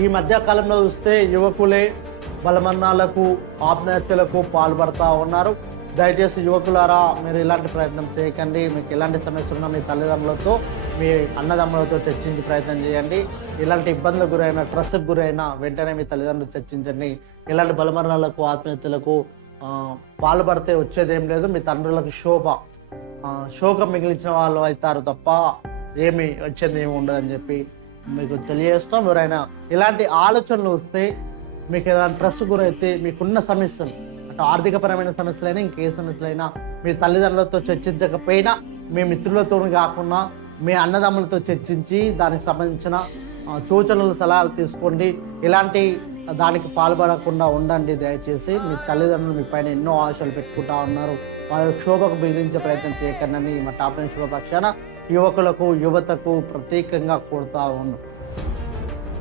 ఈ మధ్య కాలంలో చూస్తే యువకులే బలమరణాలకు ఆత్మహత్యలకు పాల్పడుతూ ఉన్నారు. దయచేసి యువకులారా మీరు ఇలాంటి ప్రయత్నం చేయకండి. మీకు ఎలాంటి సమస్యలు ఉన్నా మీ తల్లిదండ్రులతో మీ అన్నదమ్ములతో చర్చించి ప్రయత్నం చేయండి. ఇలాంటి ఇబ్బందులకు గురైన స్ట్రెస్కి గురైన వెంటనే మీ తల్లిదండ్రులు చర్చించండి. ఇలాంటి బలమరణాలకు ఆత్మహత్యలకు పాల్పడితే వచ్చేదేం లేదు. మీ తండ్రులకు శోకం మిగిలించిన వాళ్ళు అవుతారు తప్ప ఏమి వచ్చేది ఏమి ఉండదని చెప్పి మీకు తెలియజేస్తాం. ఎవరైనా ఇలాంటి ఆలోచనలు వస్తే, మీకు ఏదైనా స్ట్రెస్ గురైతే, మీకున్న సమస్యలు అంటే ఆర్థికపరమైన సమస్యలైనా ఇంకే సమస్యలైనా మీ తల్లిదండ్రులతో చర్చించకపోయినా మీ మిత్రులతో కాకుండా మీ అన్నదమ్ములతో చర్చించి దానికి సంబంధించిన సూచనలు సలహాలు తీసుకోండి. ఇలాంటి దానికి పాల్పడకుండా ఉండండి. దయచేసి మీ తల్లిదండ్రులు మీ పైన ఎన్నో ఆశలు పెట్టుకుంటా ఉన్నారు. వారి క్షోభకు మిగిలించే ప్రయత్నం చేయకండి మా టాప్ 9 శుభపక్షాన యువకులకు యువతకు ప్రత్యేకంగా కోరుతా ఉన్నాం.